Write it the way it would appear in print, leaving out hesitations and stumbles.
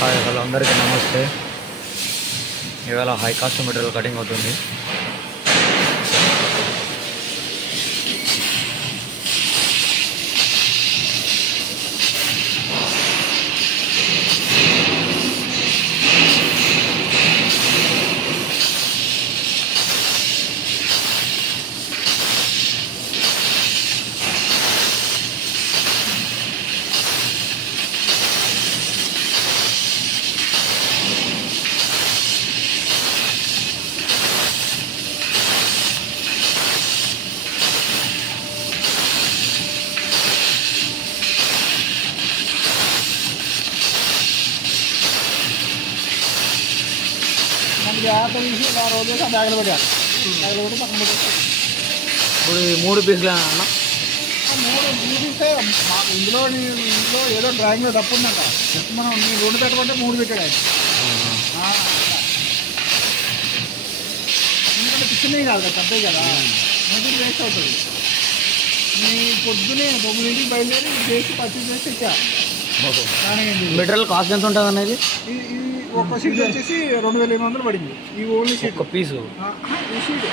Hi hello అందరికీ నమస్తే. ఇవాళ హై కాస్ట్ మెటీరియల్ కటింగ్ అవుతుంది. ఇప్పుడు ఈ 3 పీసులు అన్న ఇందులో ఏదో డ్రాయింగ్లో తప్పు ఉందంట. మనం నీ 2 పెట్టమంటే 3 పెట్టాడు ఆయన. ఎందుకంటే చిన్నవి కాదు కదా, పెద్దవి కదా, ముందు వేస్ట్ అవుతుంది. నీ పొద్దునే 9ంటికి బయలుదేరి చేసి పర్చేజ్ చేసి ఇచ్చా. మెటీరియల్ కాస్ట్ ఎంత ఉంటుంది అనేది? ఇది ఒక షీట్ వచ్చేసి 2800 పడింది. ఈ ఓన్లీ షీట్ ఒక పీసు. ఈ షీట్